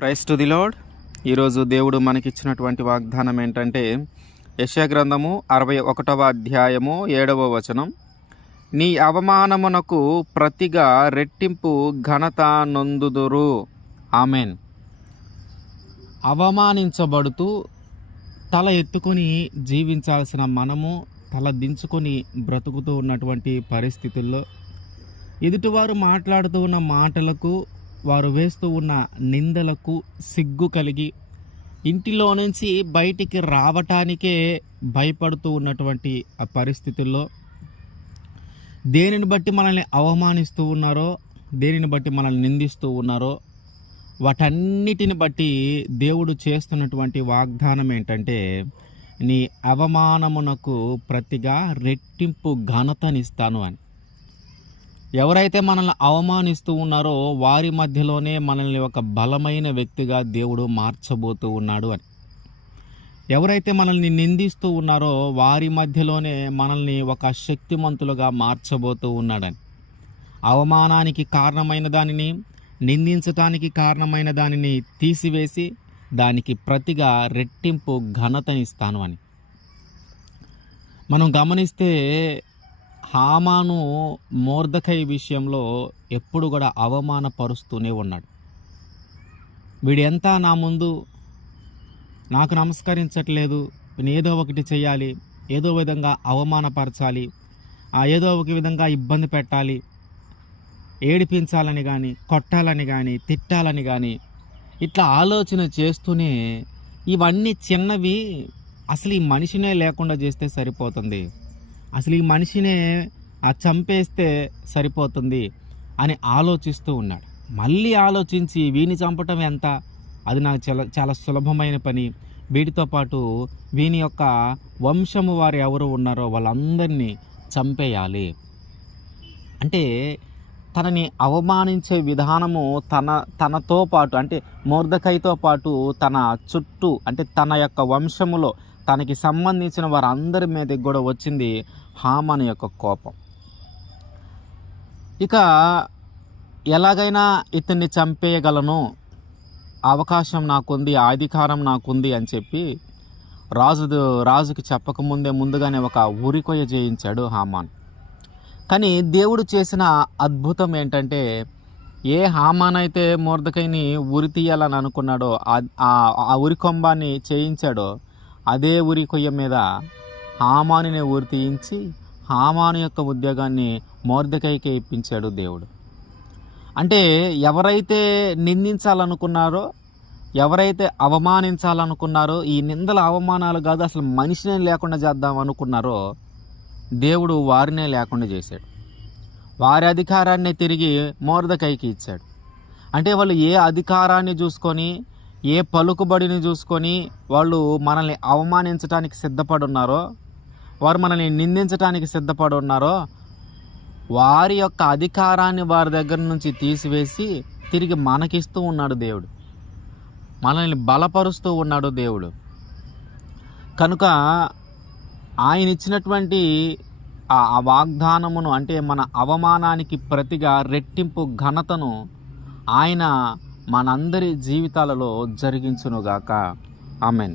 Praise to the lord. ఈరోజు దేవుడు మనకిచ్చినటువంటి వాగ్దానం ఏంటంటే యెషయా గ్రంథము 61వ అధ్యాయము 7వ వచనం. నీ అవమానమునకు ప్రతిగా రెట్టింపు ఘనత నొందుదురు. ఆమెన్. అవమానించబడుతూ తల ఎత్తుకొని జీవించాల్సిన మనము తల దించుకొని బ్రతుకుతూ ఉన్నటువంటి పరిస్థితుల్లో ఎదుటివారు మాట్లాడుతూ ఉన్న మాటలకు, వారు వేస్తూ ఉన్న నిందలకు సిగ్గు కలిగి ఇంటిలో నుంచి బయటికి రావటానికే భయపడుతూ ఉన్నటువంటి ఆ పరిస్థితుల్లో దేనిని బట్టి మనల్ని అవమానిస్తూ ఉన్నారో, దేనిని బట్టి మనల్ని నిందిస్తూ ఉన్నారో, వాటన్నిటిని బట్టి దేవుడు చేస్తున్నటువంటి వాగ్దానం ఏంటంటే, నీ అవమానమునకు ప్రతిగా రెట్టింపు ఘనతనిస్తాను అని. ఎవరైతే మనల్ని అవమానిస్తూ ఉన్నారో వారి మధ్యలోనే మనల్ని ఒక బలమైన వ్యక్తిగా దేవుడు మార్చబోతూ ఉన్నాడు అని. ఎవరైతే మనల్ని నిందిస్తూ ఉన్నారో వారి మధ్యలోనే మనల్ని ఒక శక్తిమంతులుగా మార్చబోతూ ఉన్నాడని. అవమానానికి కారణమైన దానిని, నిందించటానికి కారణమైన దానిని తీసివేసి దానికి ప్రతిగా రెట్టింపు ఘనతనిస్తాను అని. మనం గమనిస్తే హామాను మొర్దెకై విషయంలో ఎప్పుడు కూడా అవమానపరుస్తూనే ఉన్నాడు. వీడెంత నా ముందు నాకు నమస్కరించట్లేదు, నేను ఏదో ఒకటి చేయాలి, ఏదో విధంగా అవమానపరచాలి, ఏదో ఒక విధంగా ఇబ్బంది పెట్టాలి, ఏడిపించాలని కానీ, కొట్టాలని కానీ, తిట్టాలని కానీ, ఇట్లా ఆలోచన చేస్తూనే ఇవన్నీ చిన్నవి, అసలు ఈ మనిషినే లేకుండా చేస్తే సరిపోతుంది, అసలు ఈ మనిషినే చంపేస్తే సరిపోతుంది అని ఆలోచిస్తూ ఉన్నాడు. మళ్ళీ ఆలోచించి వీని చంపటం ఎంత, అది నాకు చాలా సులభమైన పని, వీటితో పాటు వీని యొక్క వంశము వారు ఎవరు ఉన్నారో వాళ్ళందరినీ చంపేయాలి అంటే, తనని అవమానించే విధానము తనతో పాటు అంటే మొర్దెకైతో పాటు తన చుట్టూ అంటే తన యొక్క వంశములో తనకి సంబంధించిన వారందరి మీదకి కూడా వచ్చింది హామాను యొక్క కోపం. ఇక ఎలాగైనా ఇతన్ని చంపేయగలను, అవకాశం నాకుంది, అధికారం నాకుంది అని చెప్పి రాజుకి చెప్పకముందే ముందుగానే ఒక ఉరికొయ్య చేయించాడు హామాన్. కానీ దేవుడు చేసిన అద్భుతం ఏంటంటే, ఏ హామాన్ అయితే మొర్దెకైని ఉరి తీయాలని అనుకున్నాడో, ఆ ఉరికొంబాన్ని చేయించాడో, అదే ఉరి కొయ్య మీద హామానునే ఉరి తీయించి హామాను యొక్క ఉద్యోగాన్ని మొర్దెకైకే ఇప్పించాడు దేవుడు. అంటే ఎవరైతే నిందించాలనుకున్నారో, ఎవరైతే అవమానించాలనుకున్నారో, ఈ నిందల అవమానాలు కాదు అసలు మనిషినే లేకుండా చేద్దాం అనుకున్నారో, దేవుడు వారినే లేకుండా చేశాడు. వారి అధికారాన్ని తిరిగి మొర్దెకైకి ఇచ్చాడు. అంటే వాళ్ళు ఏ అధికారాన్ని చూసుకొని, ఏ పలుకుబడిని చూసుకొని వాళ్ళు మనల్ని అవమానించడానికి సిద్ధపడి ఉన్నారో, వారు మనల్ని నిందించడానికి సిద్ధపడి ఉన్నారో, వారి యొక్క అధికారాన్ని వారి దగ్గర నుంచి తీసివేసి తిరిగి మనకిస్తూ ఉన్నాడు దేవుడు. మనల్ని బలపరుస్తూ ఉన్నాడు దేవుడు. కనుక ఆయన ఇచ్చినటువంటి ఆ వాగ్దానమును అంటే మన అవమానానికి ప్రతిగా రెట్టింపు ఘనతను ఆయన మనందరి జీవితాలలో జరిగించునుగాక. ఆమెన్.